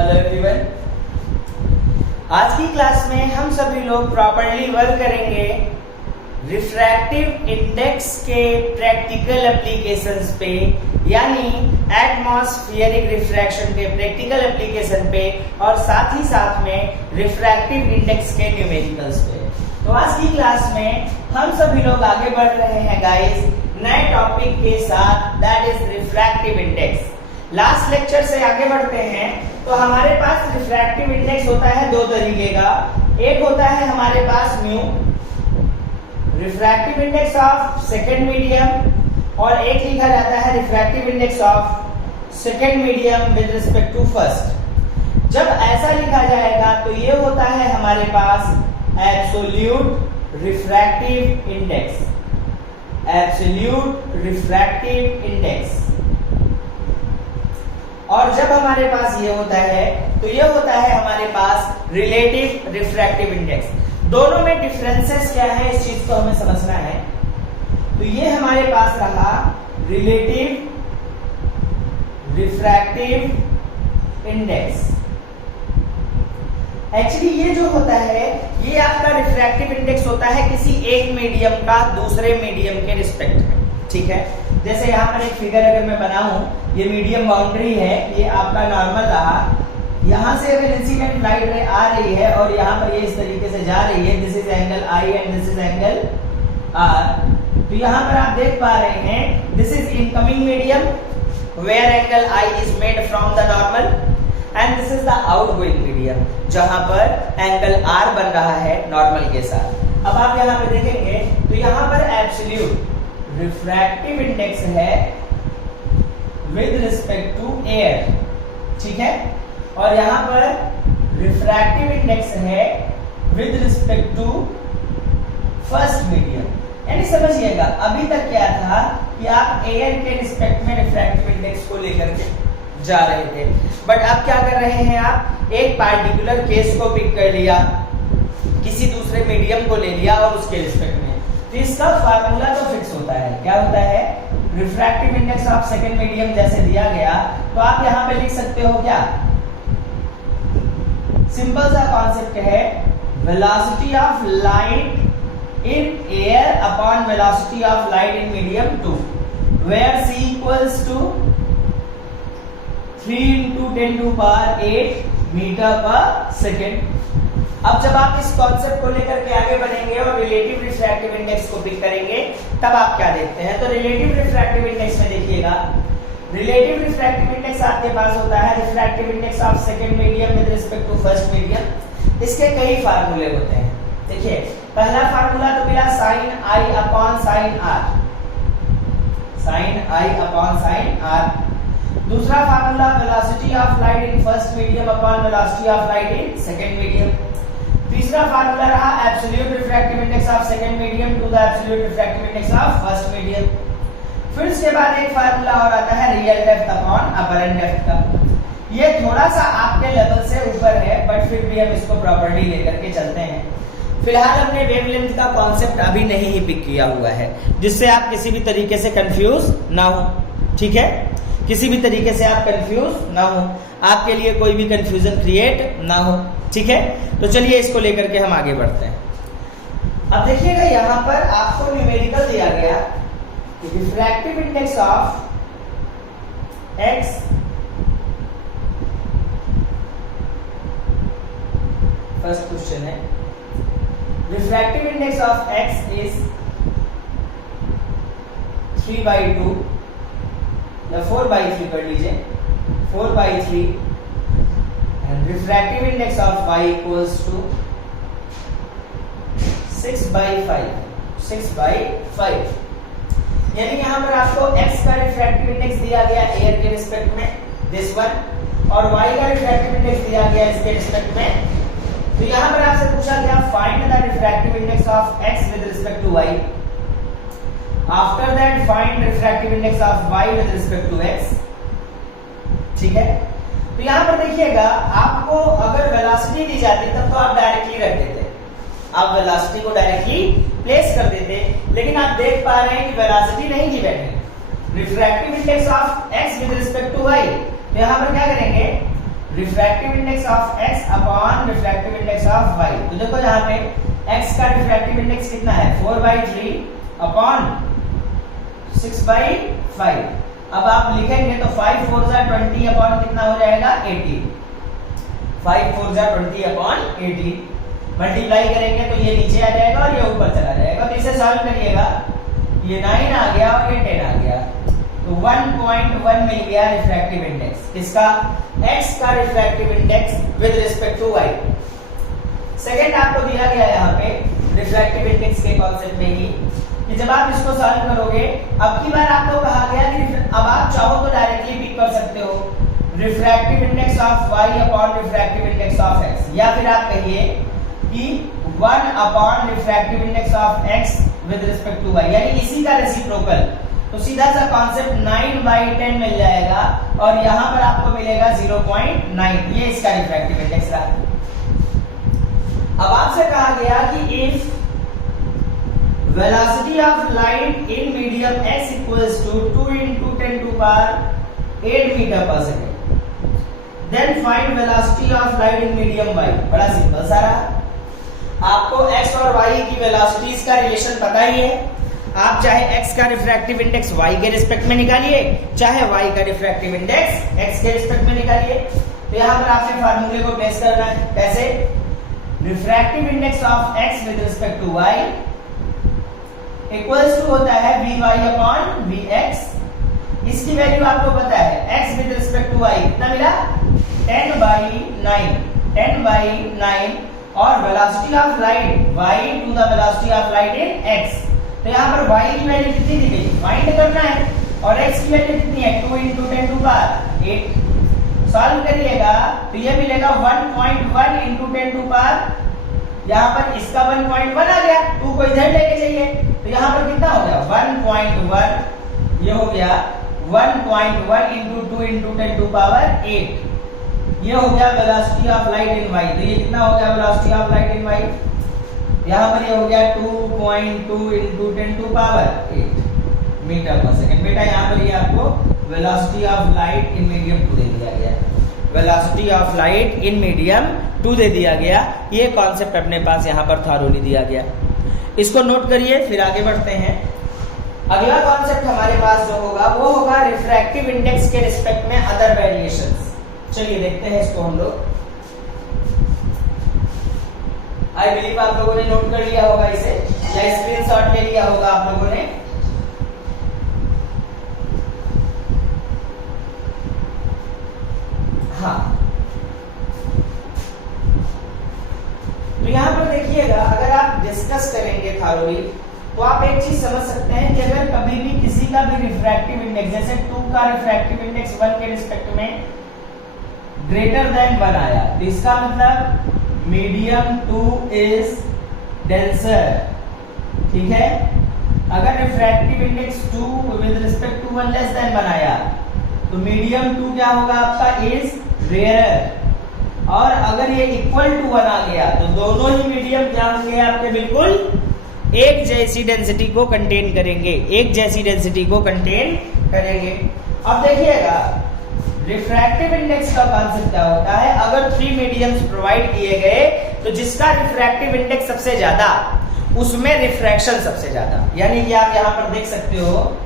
Hello everyone. आज की class में हम सभी लोग प्रॉपर्ली वर्क करेंगे रिफ्रैक्टिव इंडेक्स के प्रैक्टिकल एप्लीकेशंस पे, यानी एटमॉस्फेरिक रिफ्रैक्शन के प्रैक्टिकल एप्लीकेशन पे और साथ ही साथ में रिफ्रैक्टिव इंडेक्स के न्यूमेरिकल्स पे। तो आज की क्लास में हम सभी लोग आगे बढ़ रहे हैं गाइस नए टॉपिक के साथ, that is refractive index. Last lecture से आगे बढ़ते हैं तो हमारे पास रिफ्रैक्टिव इंडेक्स होता है दो तरीके का। एक होता है हमारे पास mu, refractive index of second medium, और एक लिखा जाता है refractive index of second medium with respect to first. जब ऐसा लिखा जाएगा तो ये होता है हमारे पास absolute refractive index, absolute refractive index. और जब हमारे पास ये होता है तो ये होता है हमारे पास रिलेटिव रिफ्रैक्टिव इंडेक्स। दोनों में डिफरेंसेस क्या है इस चीज को हमें समझना है। तो ये हमारे पास रहा रिलेटिव रिफ्रैक्टिव इंडेक्स। एक्चुअली ये जो होता है ये आपका रिफ्रैक्टिव इंडेक्स होता है किसी एक मीडियम का दूसरे मीडियम के रिस्पेक्ट में, ठीक है। जैसे यहाँ पर एक फिगर अगर मैं बनाऊं, ये मीडियम बाउंड्री है, ये आपका नॉर्मल रहा, यहाँ से अगर इंसिडेंट लाइट रे आ रही है और यहाँ पर ये इस तरीके से जा रही है, this is angle I and this is angle R. तो यहाँ पर आप देख पा रहे हैं this is incoming medium where angle I is made from the normal, and this is the outgoing medium जहां पर एंगल आर बन रहा है नॉर्मल के साथ। अब आप यहाँ पे देखेंगे तो यहाँ पर एब्सोल्यूट रिफ्रैक्टिव इंडेक्स है विद रिस्पेक्ट टू एयर, ठीक है, और यहाँ पर रिफ्रैक्टिव इंडेक्स है with respect to first medium. यानी समझिएगा अभी तक क्या था कि आप एयर के रिस्पेक्ट में रिफ्रैक्टिव इंडेक्स को लेकर के जा रहे थे, बट अब क्या कर रहे हैं, आप एक पार्टिकुलर केस को पिक कर लिया, किसी दूसरे मीडियम को ले लिया और उसके रिस्पेक्ट में। तो इसका फार्मूला तो फिक्स होता है, क्या होता है, refractive index of second medium जैसे दिया गया तो आप यहाँ पे लिख सकते हो क्या, सिंपल सा कॉन्सेप्ट है velocity of light in air upon velocity of light in medium 2, where c equals to 3 into 10 to power 8 metre per second. अब जब आप इस कॉन्सेप्ट को लेकर के आगे बढ़ेंगे और रिलेटिव रिफ्रैक्टिव इंडेक्स को पिक करेंगे तब आप क्या देखते हैं, तो रिलेटिव रिफ्रैक्टिव इंडेक्स में देखिएगा, रिलेटिव रिफ्रैक्टिव इंडेक्स आपके पास होता है refractive index of second medium with respect to first medium. इसके कई फार्मूले होते हैं। देखिए पहला फार्मूला तो मिला sine i upon sine r, sine i upon sine r. दूसरा formula velocity of light in first medium upon velocity of light in second medium. तीसरा फार्मूला रहा absolute refractive index of second medium to the absolute refractive index of first medium. फिर इसके बाद एक formula और आता है real depth upon apparent depth का। ये थोड़ा सा आपके लेवल से ऊपर है बट फिर भी हम इसको प्रॉपर्ली लेकर के चलते हैं। फिलहाल हमने वेवलेंथ का कॉन्सेप्ट अभी नहीं ही पिक किया हुआ है, जिससे आप किसी भी तरीके से कंफ्यूज ना हो, ठीक है, किसी भी तरीके से आप कंफ्यूज ना हो, आपके लिए कोई भी कंफ्यूजन क्रिएट ना हो, ठीक है। तो चलिए इसको लेकर के हम आगे बढ़ते हैं। अब देखिएगा यहाँ पर आपको न्यूमेरिकल दिया गया refractive index of x first question है, refractive index of x is 3/2 या 4/3 कर लीजिए, 4/3, and refractive index of y equals to 6/5, 6/5। यानी यहाँ पर आपको x का रिफ्रैक्टिव इंडेक्स दिया गया एयर के रिस्पेक्ट में, दिस वन, और y का रिफ्रैक्टिव इंडेक्स दिया गया इसके रिस्पेक्ट में। तो यहाँ पर आपसे पूछा गया find the refractive index of x with respect to y। After that find refractive index of y with respect to x, ठीक है। तो यहाँ पर देखिएगा आपको अगर वेलोसिटी दी जाती तब तो आप डायरेक्टली रख देते, आप वेलोसिटी को डायरेक्टली प्लेस कर देते, लेकिन आप देख पा रहे हैं कि वेलोसिटी नहीं दी बैठी, refractive index of x with respect to y। तो यहाँ पर क्या करेंगे, refractive index of x upon refractive index of y। तो देखो यहाँ पे x का रिफ्रैक्टिव इंडेक्स कितना है 4/3 अपॉन 6/5। अब आप लिखेंगे तो 5 4 जा 20 अपॉन कितना हो जाएगा 80। 5 4 जा 20 अपॉन 80 मल्टीप्लाई करेंगे तो ये नीचे आ जाएगा और ये ऊपर चला जाएगा। तो इसे सॉल्व करिएगा, ये 9 आ गया और ये 10 आ गया, तो 1.1 मिल गया रिफ्रैक्टिव इंडेक्स। किसका? x का refractive index with respect to y। Second आपको दिया गया यहाँ पे रिफ्रैक्टिव इंडेक्स के कॉन्सेप्ट में ही कि जब आप इसको सॉल्व करोगे, अब की बार आपको कहा गया कि अब आप चाहो तो डायरेक्टली पिक कर सकते हो refractive index of y upon refractive index of x, या फिर आप कहिए कि 1 upon refractive index of x with respect to y, यानी इसी का रेसिप्रोकल। तो सीधा सा कॉन्सेप्ट 9/10 मिल जाएगा और यहां पर आपको मिलेगा 0.9, ये इसका रिफ्रैक्टिव इंडेक्स रहा। अब आपसे कहा गया कि if velocity of light in medium x equals to 2 × 10⁸ metre per second, then find velocity of light in medium y। बड़ा सिंपल सा रहा। आपको x और y की वेलोसिटीज का रिलेशन पता ही है। आप चाहे x का रिफ्रैक्टिव इंडेक्स y के रिस्पेक्ट में निकालिए, चाहे y का रिफ्रैक्टिव इंडेक्स x के रिस्पेक्ट में निकालिए। तो यहाँ पर आपने फार्मूले को प्लेस करना है। कैसे? Refractive index of x with respect to y equals to होता है vy अपॉन vx। इसकी वैल्यू आपको पता है, x with respect to y कितना मिला 10/9 और velocity of light y to the velocity of light in x। तो यहाँ पर y की वैल्यू कितनी दी गई, फाइंड करना है, और x की वैल्यू कितनी है 2 × 10⁸। सॉल्व करिएगा तो ये मिलेगा 1.1 × 10⁸। यहाँ पर इसका 1.1 आ गया, 2 को इधर लेके जाइए तो यहाँ पर कितना हो गया 1.1, ये हो गया 1.1 × 2 × 10⁸। ये हो गया velocity of light in y। तो ये कितना हो गया velocity of light in y, यहाँ पर ये हो गया 2.2 × 10⁸ मीटर पर सेकंड। बेटा यहाँ पर ये आपको velocity of light in medium 2 दे दिया गया, velocity of light in medium 2 दे दिया गया। ये कॉन्सेप्ट अपने पास यहाँ पर थॉरोली दिया गया, इसको नोट करिए, फिर आगे बढ़ते हैं। अगला कॉन्सेप्ट हमारे पास जो होगा वो होगा रिफ्रैक्टिव इंडेक्स के रिस्पेक्ट में अदर वेरिएशंस। चलिए देखते हैं इसको हम लोग। आई बिलीव आप लोगों ने नोट कर लिया होगा इसे, या स्क्रीनशॉट ले लिया होगा आप लोगों ने। हाँ, तो यहां पर देखिएगा, अगर आप डिस्कस करेंगे थारोली तो आप एक चीज समझ सकते हैं कि अगर कभी भी किसी का भी रिफ्रैक्टिव इंडेक्स, जैसे 2 का रिफ्रैक्टिव इंडेक्स 1 के रिस्पेक्ट में ग्रेटर देन 1 आया, तो इसका मतलब मीडियम 2 इज डेंसर। ठीक है, अगर refractive index 2 with respect to 1 less than 1 आया तो मीडियम 2 क्या होगा आपका इज रेयरर। और अगर ये इक्वल टू 1 आ गया तो दोनों ही मीडियम क्या होंगे आपके, बिल्कुल एक जैसी डेंसिटी को कंटेन करेंगे, एक जैसी डेंसिटी को कंटेन करेंगे। अब देखिएगा रिफ्रैक्टिव इंडेक्स का कॉन्सेप्ट क्या होता है। अगर 3 मीडियम्स प्रोवाइड किए गए तो जिसका रिफ्रैक्टिव इंडेक्स सबसे ज्यादा उसमें रिफ्रैक्शन सबसे ज्यादा, यानी कि आप यहां पर देख सकते हो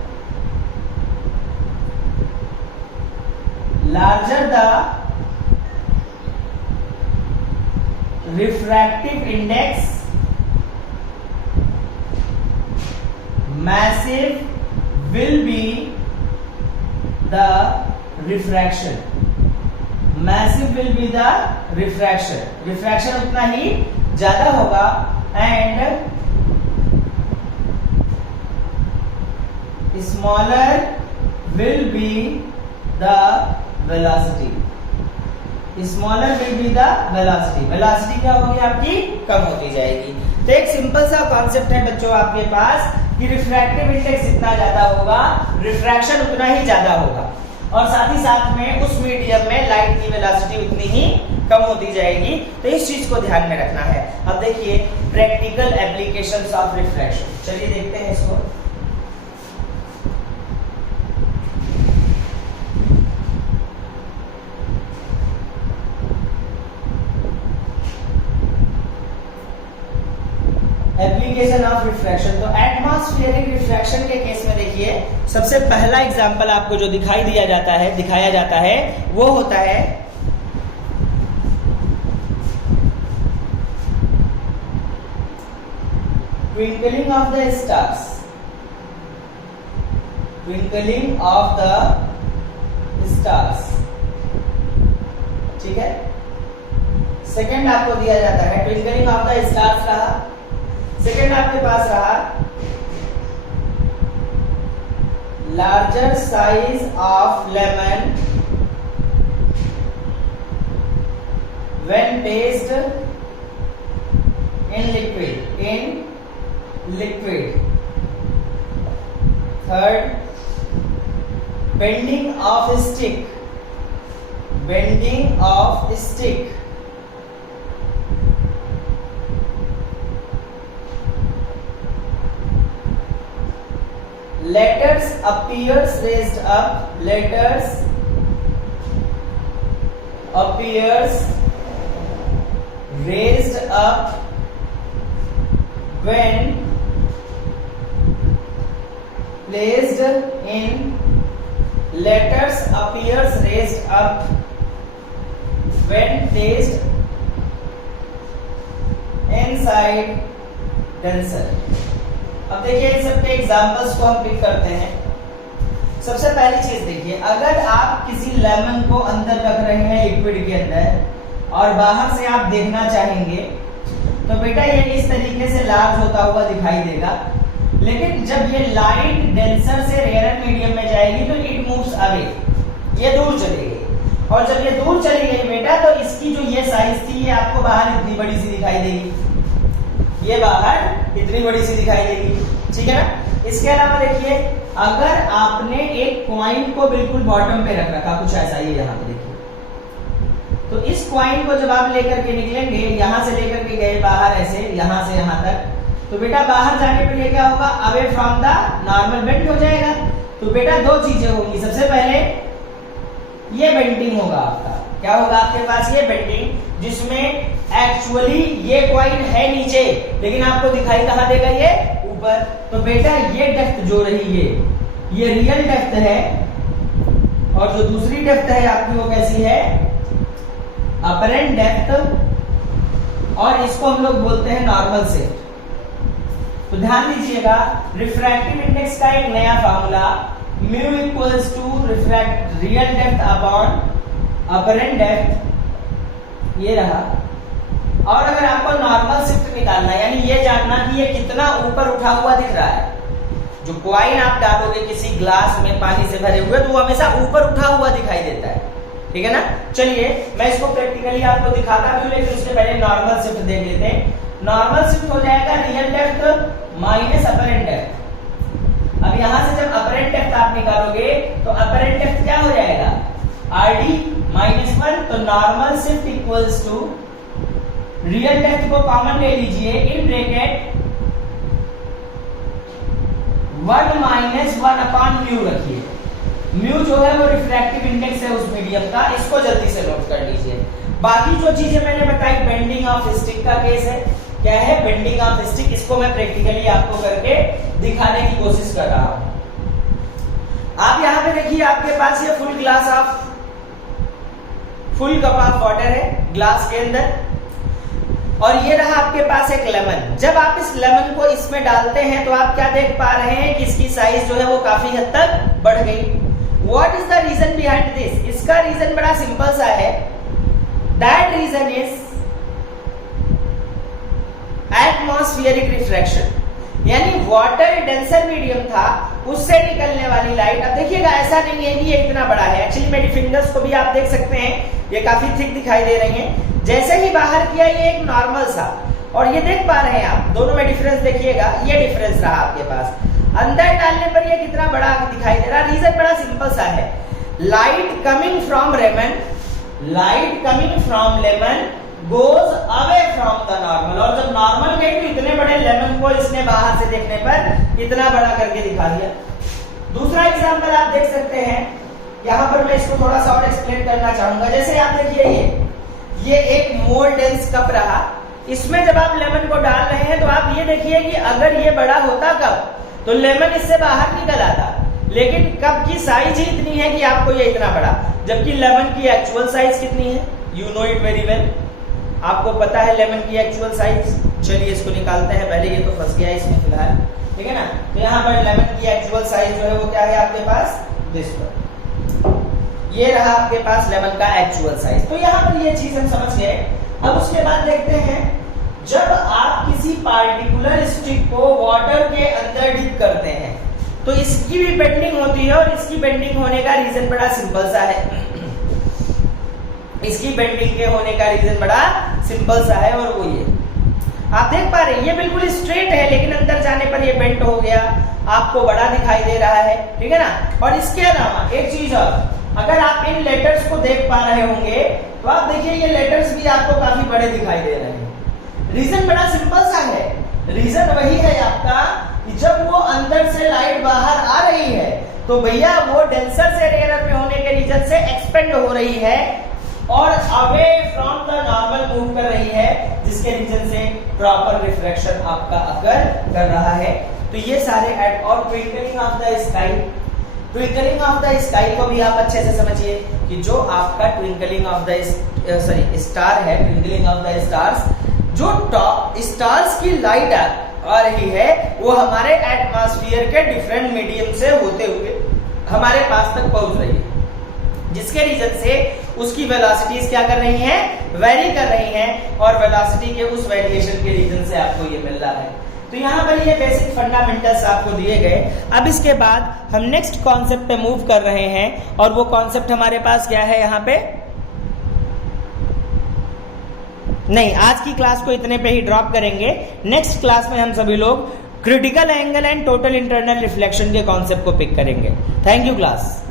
larger the refractive index massive will be the refraction, massive will be the refraction, refraction उतना ही ज्यादा होगा, and smaller will be the velocity, smaller will be the velocity, velocity क्या होगी आपकी, कम होती जाएगी। तो एक सिंपल सा कॉन्सेप्ट है बच्चों आपके पास कि रिफ्रैक्टिव इंडेक्स जितना ज्यादा होगा रिफ्रैक्शन उतना ही ज्यादा होगा, और साथ ही साथ में उस मीडियम में लाइट की वेलोसिटी उतनी ही कम होती जाएगी। तो इस चीज को ध्यान में रखना है। अब देखिए प्रैक्टिकल एप्लीकेशंस ऑफ रिफ्रैक्शन, चलिए देखते हैं इसको। Application of refraction. तो एटमॉस्फेरिक रिफ्रैक्शन के केस में देखिए सबसे पहला एग्जांपल आपको जो दिखाया जाता है वो होता है twinkling of the stars. Twinkling of the stars, ठीक है। सेकेंड आपको दिया जाता है ट्विंकलिंग ऑफ द स्टार्स रहा। सेकेंड आपके पास रहा larger size of lemon when placed in liquid. Third bending of stick. Letters appears raised up when placed in inside denser। अब देखिए इन सबके एग्जांपल्स को हम पिक करते हैं। सबसे पहली चीज देखिए, अगर आप किसी लेमन को अंदर रख रहे हैं लिक्विड के अंदर और बाहर से आप देखना चाहेंगे तो बेटा ये इस तरीके से लार्ज होता हुआ दिखाई देगा, लेकिन जब ये लाइट डेंसर से रेयर मीडियम में जाएगी तो इट मूव्स अवे, ये दूर चली गई। और जब ये दूर चली गई बेटा तो इसकी जो ये साइज थी ये आपको बाहर इतनी बड़ी सी दिखाई देगी, ये बाहर इतनी बड़ी सी दिखाई देगी, ठीक है ना। इसके अलावा देखिए अगर आपने एक कॉइन को बिल्कुल बॉटम पे रख रखा, कुछ ऐसा ही यहाँ पे देखिए, तो इस कॉइन को जब आप लेकर के निकलेंगे, यहां से लेकर के गए बाहर ऐसे यहां से यहां तक, तो बेटा बाहर जाने पर ये क्या होगा, away from the normal bend हो जाएगा। तो बेटा दो चीजें होंगी, सबसे पहले ये बेंडिंग होगा आपका, क्या होगा आपके पास ये बेंडिंग, जिसमें एक्चुअली ये कॉइन है नीचे लेकिन आपको दिखाई कहां देगा, ये ऊपर। तो बेटा ये डेप्थ जो रही है ये रियल डेप्थ है, और जो दूसरी डेप्थ है आपकी वो कैसी है, अपरेंट डेप्थ, और इसको हम लोग बोलते हैं नॉर्मल शिफ्ट। तो ध्यान दीजिएगा रिफ्रैक्टिव इंडेक्स का एक नया formula, mu equals to real depth upon apparent depth, ये रहा। और अगर आपको नॉर्मल शिफ्ट निकालना है, यानी ये जानना कि ये कितना ऊपर उठा हुआ दिख रहा है, जो कॉइन आप डालोगे किसी ग्लास में पानी से भरे हुए तो वो हमेशा ऊपर उठा हुआ दिखाई देता है, ठीक है ना। चलिए मैं इसको प्रैक्टिकली आपको दिखाता हूं, लेकिन उससे पहले नॉर्मल शिफ्ट देख लेते हैं। नॉर्मल शिफ्ट हो जाएगा real depth minus apparent depth. अब यहां से जब अपरेंट डेप्थ आप निकालोगे तो अपरेंट डेप्थ क्या हो जाएगा, RD माइनस 1। तो normal shift equals to real depth को कॉमन ले लीजिए, in bracket 1 minus 1 upon mu रखिए। म्यू जो है वो रिफ्रैक्टिव इंडेक्स है उस मीडियम का, इसको जल्दी से नोट कर लीजिए। बाकी जो चीजें मैंने बताई, बेंडिंग ऑफ स्टिक का केस है, क्या है बेंडिंग ऑफ स्टिक, इसको मैं प्रैक्टिकली आपको करके दिखाने की कोशिश कर रहा हूं। आप यहां पे देखिए आपके पास ये फुल कप ऑफ वाटर है ग्लास के अंदर, और ये रहा आपके पास एक लेमन। जब आप इस लेमन को इसमें डालते हैं तो आप क्या देख पा रहे हैं कि इसकी साइज जो है वो काफी हद तक बढ़ गई। What is the reason behind this? इसका रीजन बड़ा सिंपल सा है, that reason is atmospheric refraction, यानी वाटर डेंसर मीडियम था उससे निकलने वाली लाइट। अब देखिएगा ऐसा नहीं है कि ये इतना बड़ा है, एक्चुअली मेरी फिंगर्स को भी आप देख सकते हैं ये काफी थिक दिखाई दे रही हैं। जैसे ही बाहर किया ये एक नॉर्मल सा, और ये देख पा रहे हैं आप दोनों में डिफरेंस देखिएगा, ये डिफरेंस रहा आपके पास। अंदर डालने पर ये कितना बड़ा दिखाई दे रहा, रीजन बड़ा सिंपल सा है, light coming from lemon goes away from the normal, और जब नॉर्मल गई तो इतने बड़े लेमन को इसने बाहर से देखने पर इतना बड़ा करके दिखा दिया। दूसरा एग्जांपल आप देख सकते हैं, यहां पर मैं इसको थोड़ा सा और एक्सप्लेन करना चाहूंगा। जैसे आप देखिए ये एक मोर डेंस कप रहा, इसमें जब आप लेमन को डाल रहे हैं तो आप ये देखिए कि अगर ये बड़ा होता कब, तो लेमन इससे बाहर निकल आता, लेकिन कप की साइज ही इतनी है कि आपको ये इतना बड़ा, जबकि लेमन की एक्चुअल साइज कितनी है, you know it very well, आपको पता है लेमन की एक्चुअल साइज। चलिए इसको निकालते हैं, पहले ये तो फंस गया इसमें फिलहाल, ठीक है ना। तो यहाँ पर लेमन की एक्चुअल साइज जो है वो क्या है आपके पास, दिस पर, ये रहा आपके पास लेमन का एक्चुअल साइज। तो यहाँ पर ये चीज हम समझ गए। अब उसके बाद देखते हैं, जब आप किसी पार्टिकुलर स्टिक को वाटर के अंदर डिप करते हैं तो इसकी भी बेंडिंग होती है, और इसकी बेंडिंग होने का रीजन बड़ा सिंपल सा है। इसकी बेंडिंग के होने का रीजन बड़ा सिंपल सा है, और वो ये आप देख पा रहे हैं, ये बिल्कुल स्ट्रेट है, लेकिन अंदर जाने पर ये बेंट हो गया, आपको बड़ा दिखाई दे रहा है, ठीक है ना। और इसके अलावा एक चीज और, अगर आप इन लेटर्स को देख पा रहे होंगे तो आप देखिए ये लेटर्स भी आपको काफी बड़े दिखाई दे रहे हैं। रीजन बड़ा सिंपल सा है, रीजन वही है आपका कि जब वो अंदर से लाइट बाहर आ रही है तो भैया वो डेंसर से रेयर में होने के रीजन से एक्सपेंड हो रही है और away from the normal move कर रही है, जिसके रीजन से प्रॉपर रिफ्लेक्शन आपका अकर कर रहा है। तो ये सारे एड, और twinkling of the sky, twinkling of the sky को भी आप अच्छे से समझिए कि जो आपका ट्विंकलिंग ऑफ द स्टार है, ट्विंकलिंग ऑफ द स्टार्स, जो टॉप स्टार्स की लाइट आ रही है वो हमारे एटमॉस्फेयर के डिफरेंट मीडियम से होते हुए हमारे पास तक पहुंच रही है, जिसके रीजन से उसकी वेलोसिटीज क्या कर रही हैं, वेरी कर रही हैं, और वेलोसिटी के उस वेरिएशन के रीजन से आपको ये मिल रहा है। तो यहाँ पर ये बेसिक फंडामेंटल्स आपको दिए गए। अब इसके बाद हम नेक्स्ट कॉन्सेप्ट पे मूव कर रहे हैं, और वो कॉन्सेप्ट हमारे पास क्या है यहाँ पे, नहीं, आज की क्लास को इतने पे ही ड्रॉप करेंगे। नेक्स्ट क्लास में हम सभी लोग critical angle and total internal reflection के कॉन्सेप्ट को पिक करेंगे। Thank you class.